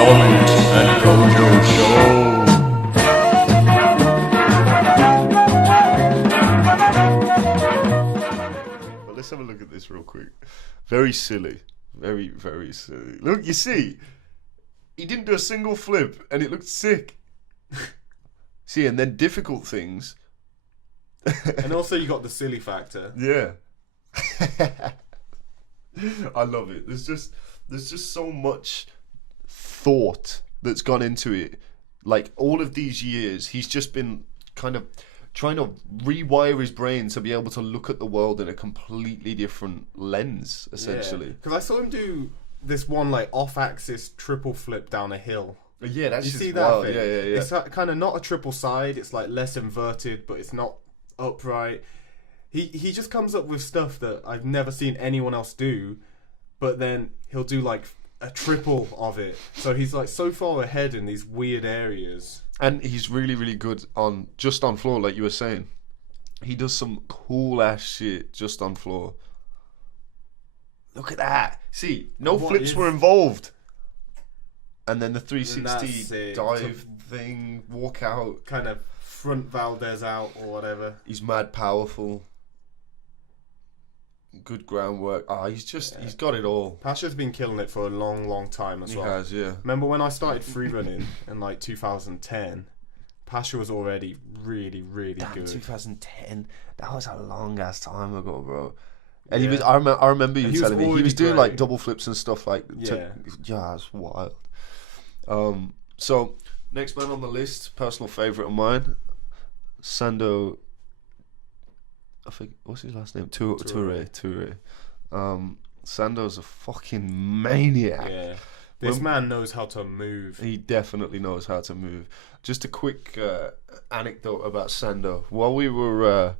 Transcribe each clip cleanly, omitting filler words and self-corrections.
Omid and Kojo show. But let's have a look at this real quick. Very silly. Very, very silly. Look, you see, he didn't do a single flip and it looked sick. See, and then difficult things. And also you got the silly factor. Yeah. I love it. There's just so much thought that's gone into it. Like all of these years, he's just been kind of trying to rewire his brain to be able to look at the world in a completely different lens, essentially. Because I saw him do this one like off-axis triple flip down a hill. Yeah, that's you just see that wild. thing? Yeah. It's kind of not a triple side. It's like less inverted, but it's not upright. He just comes up with stuff that I've never seen anyone else do, but then he'll do like a triple of it. So he's like so far ahead in these weird areas. And he's really, really good on floor, like you were saying. He does some cool ass shit just on floor. Look at that. See, no flips were involved. And then the 360 dive thing, walk out. Kind of front Valdez out or whatever. He's mad powerful. Good groundwork. He's got it all. Pasha's been killing it for a long, long time as well. He has, yeah. Remember when I started freerunning in like 2010? Pasha was already really, really good. 2010. That was a long ass time ago, bro. And he was. I remember you telling me he was doing like double flips and stuff like. Yeah, it's wild. So next man on the list, personal favorite of mine, Sando. I think what's his last name? Toure. Sando's a fucking maniac. Yeah. This man knows how to move. He definitely knows how to move. Just a quick anecdote about Sando. While we were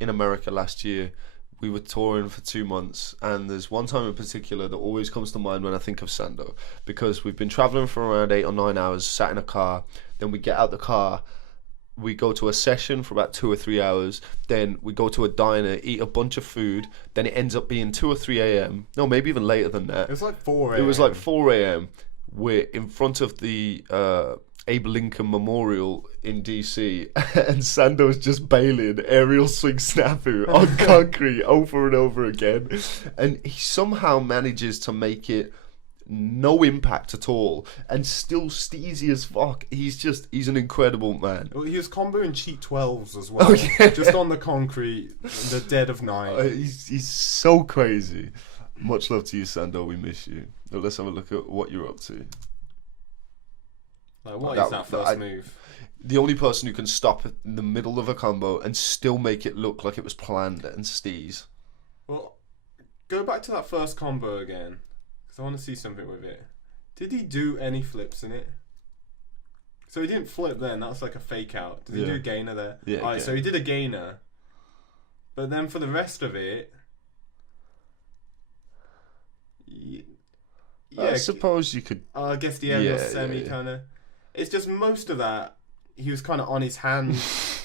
in America last year, we were touring for 2 months, and there's one time in particular that always comes to mind when I think of Sando, because we've been traveling for around 8 or 9 hours, sat in a car, then we get out the car, we go to a session for about 2 or 3 hours, then we go to a diner, eat a bunch of food, then it ends up being 2 or 3 a.m. No, maybe even later than that. It was like 4 a.m. It was like 4 a.m. We're in front of the Abe Lincoln Memorial in DC, and Sando's just bailing aerial swing snafu on concrete over and over again, and he somehow manages to make it no impact at all and still steezy as fuck. He's an incredible man. Well, he was comboing cheat 12s as well. Just on the concrete in the dead of night. He's so crazy. Much love to you, Sando. We miss you. Now let's have a look at what you're up to. Like, what is that first move? The only person who can stop in the middle of a combo and still make it look like it was planned and steez. Well, go back to that first combo again, because I want to see something with it. Did he do any flips in it? So he didn't flip then, that was like a fake out. Did he do a gainer there? Yeah. Alright, so he did a gainer. But then for the rest of it... I suppose you could... I guess the aerial semi kind of... It's just most of that, he was kind of on his hands.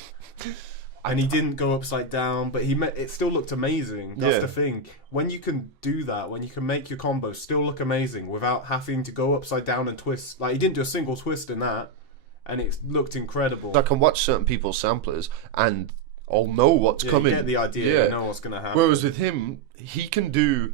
And he didn't go upside down, but it still looked amazing. That's the thing. When you can do that, when you can make your combos still look amazing without having to go upside down and twist. Like, he didn't do a single twist in that, and it looked incredible. I can watch certain people's samplers, and I'll know what's coming. You get the idea, you know what's going to happen. Whereas with him, he can do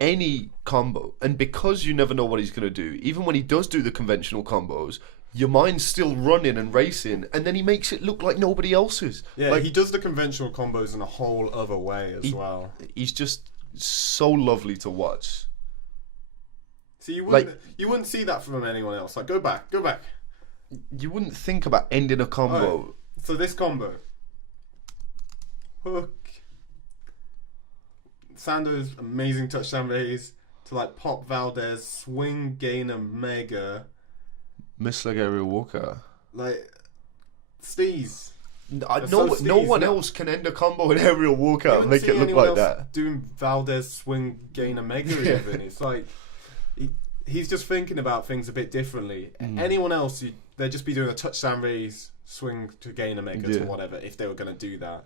any combo, and because you never know what he's going to do, even when he does do the conventional combos, your mind's still running and racing, and then he makes it look like nobody else's. Yeah, like, he does the conventional combos in a whole other way as well. He's just so lovely to watch. So you wouldn't see that from anyone else. Like, go back. You wouldn't think about ending a combo. Right. So this combo, hook, Sando's amazing touchdown raise to like pop Valdez, swing, gain a mega. Miss like aerial walker. Like, steez. No one else can end a combo in aerial walkout and make it look like that. Doing Valdez, swing, gain a mega even. It's like, he's just thinking about things a bit differently. Anyone else, they'd just be doing a touchdown raise, swing to gain a mega to whatever, if they were going to do that.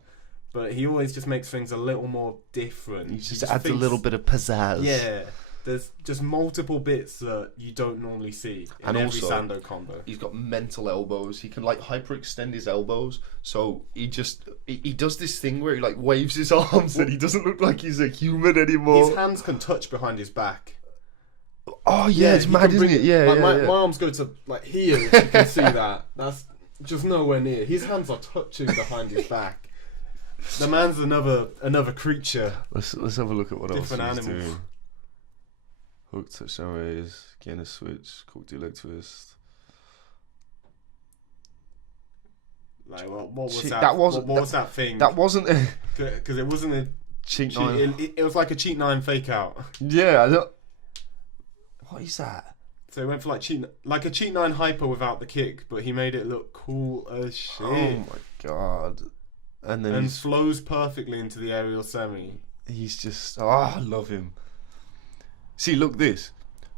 But he always just makes things a little more different. He just adds a little bit of pizzazz. Yeah. There's just multiple bits that you don't normally see in every also, Sando combo. He's got mental elbows. He can like hyperextend his elbows. So he does this thing where he like waves his arms and he doesn't look like he's a human anymore. His hands can touch behind his back. Oh yeah, it's mad, isn't it? Yeah, like, yeah, my arms go to like here. You can see that. That's just nowhere near. His hands are touching behind his back. The man's another creature. Let's have a look at what Different else he's animals. doing. Hook, touchdown raise, gain a switch, cook do leg twist. Like what was See, that? that wasn't- what was that thing? That wasn't a Because it wasn't a cheat cheat. nine. It was like a cheat 9 fake out. Yeah, I don't. What is that? So he went for like a cheat 9 hyper without the kick, but he made it look cool as shit. Oh my god! And then And flows perfectly into the aerial semi. he's just I love him. See, look this.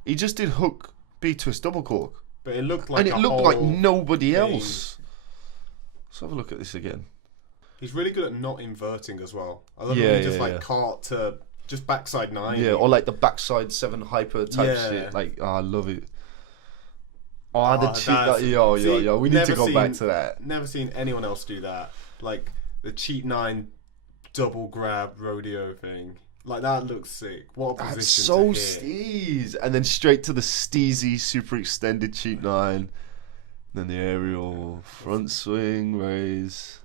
He just did hook B twist double cork, But it looked like and it looked like whole nobody thing. else. Let's have a look at this again. He's really good at not inverting as well. I love Yeah, when he just yeah, like yeah. cart to just backside 9. Yeah, or like the backside 7 hyper type Yeah. shit. Like, I love it. Oh, the cheat. that's- Yo. We need to never go back seen- to that. Never seen anyone else do that. Like the cheat 9 double grab rodeo thing. Like that looks sick. What a position That's so to hit. steez. And then straight to the steezy, super extended cheat 9. Then the aerial front swing raise.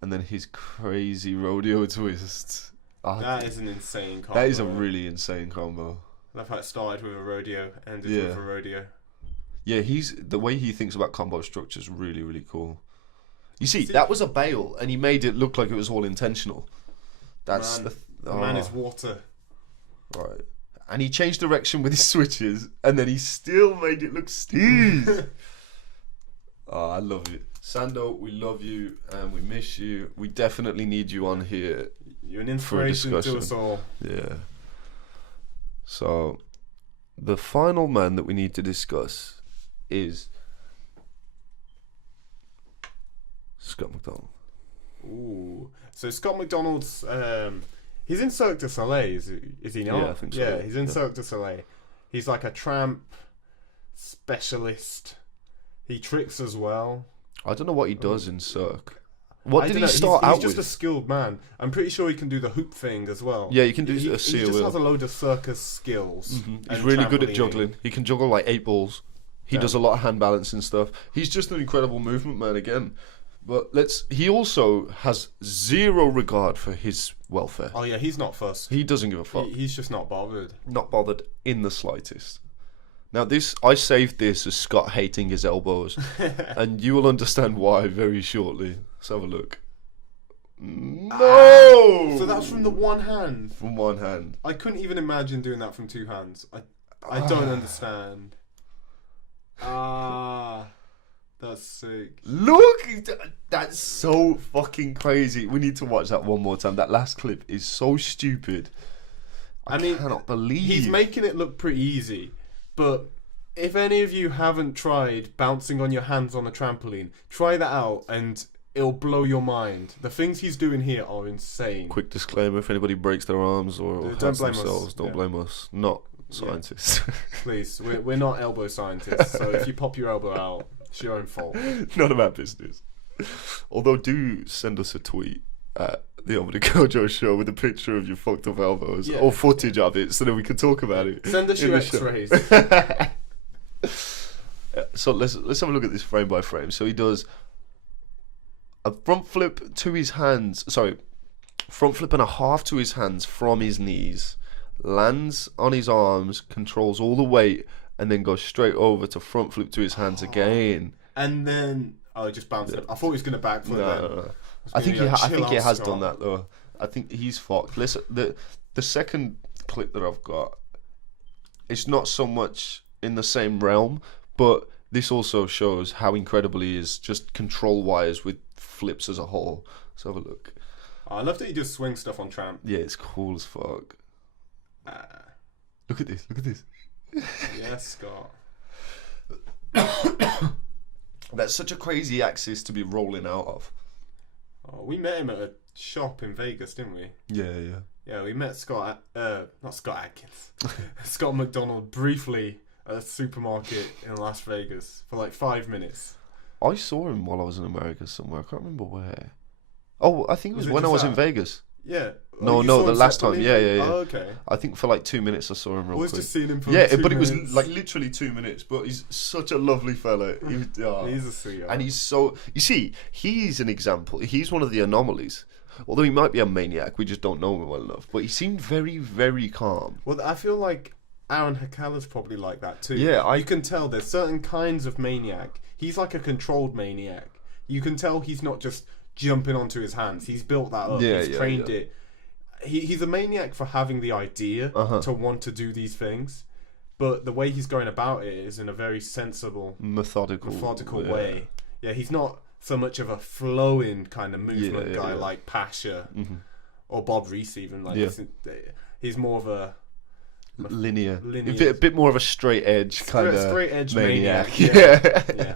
And then his crazy rodeo twist. That is an insane combo. That is a really insane combo. I love how it started with a rodeo, ended Yeah. with a rodeo. Yeah, the way he thinks about combo structure is really, really cool. You see, that was a bail, and he made it look like it was all intentional. That's The man is water. right. And he changed direction with his switches, and then he still made it look steez. Oh, I love it. Sando, we love you, and we miss you. We definitely need you on here. You're an inspiration to us all. Yeah. So, the final man that we need to discuss is Scott McDonald. Ooh. So Scott McDonald's, he's in Cirque du Soleil, is he not? Yeah, I think so. Yeah, he's in Yeah. Cirque du Soleil. He's like a tramp specialist. He tricks as well. I don't know what he does in Cirque. What I did don't he know, start he's out just with? a skilled man. I'm pretty sure he can do the hoop thing as well. Yeah, you can do He a seal just wheel. has a load of circus skills. He's and really good at trampolining. juggling. He can juggle like 8 balls. He Yeah. does a lot of hand balance and stuff. He's just an incredible movement man again. But he also has zero regard for his welfare. Oh yeah, he's not fussed. He doesn't give a fuck. He's just not bothered. Not bothered in the slightest. Now I saved this as Scott hating his elbows, and you will understand why very shortly. Let's have a look. No! So that's from the one hand. From one hand. I couldn't even imagine doing that from 2 hands. I don't understand. That's sick. Look! That's so fucking crazy. We need to watch that one more time. That last clip is so stupid. I mean, cannot believe He's making it look pretty easy, but if any of you haven't tried bouncing on your hands on a trampoline, try that out and it'll blow your mind. The things he's doing here are insane. Quick disclaimer: if anybody breaks their arms or Don't hurts blame us. themselves, don't Yeah. blame us. Not scientists. Please, we're not elbow scientists, so if you pop your elbow out, it's your own fault. None of our business. Although, do send us a tweet at the Omid and Kojo show with a picture of your fucked up elbows or footage of it, so that we can talk about it. Send us in your the show. X-rays. So let's have a look at this frame by frame. So he does a front flip to his hands. Sorry, front flip and a half to his hands from his knees. Lands on his arms, controls all the weight, and then goes straight over to front flip to his hands again. And then just bounced it. I thought he was gonna backflip. No. I think he has done that though. I think he's fucked. Listen, the second clip that I've got, it's not so much in the same realm, but this also shows how incredible he is, just control wise with flips as a whole. Let's have a look. I love that he does swing stuff on tramp. Yeah, it's cool as fuck. Look at this. Look at this. Yes, Scott. That's such a crazy axis to be rolling out of. Oh, we met him at a shop in Vegas, didn't we? Yeah. Yeah, we met not Scott Adkins, Scott McDonald briefly at a supermarket in Las Vegas for like 5 minutes. I saw him while I was in America somewhere. I can't remember where. Oh, I think it was when I was in Vegas. Yeah. No, the last time. Yeah. Oh, okay. I think for like 2 minutes I saw him real quick. Just seen him for 2 but minutes. it was like literally 2 minutes. But he's such a lovely fella. He's a sweetheart. And he's so... You see, he's an example. He's one of the anomalies. Although he might be a maniac, we just don't know him well enough. But he seemed very, very calm. Well, I feel like Aaron Hakala's probably like that too. Yeah, you can tell there's certain kinds of maniac. He's like a controlled maniac. You can tell he's not just jumping onto his hands. He's built that up. He's trained it. He's a maniac for having the idea to want to do these things, but the way he's going about it is in a very sensible, methodical way. Yeah, he's not so much of a flowing kind of movement guy like Pasha or Bob Reese even. He's more of a linear. A bit more of a straight edge kind of straight edge maniac. Yeah.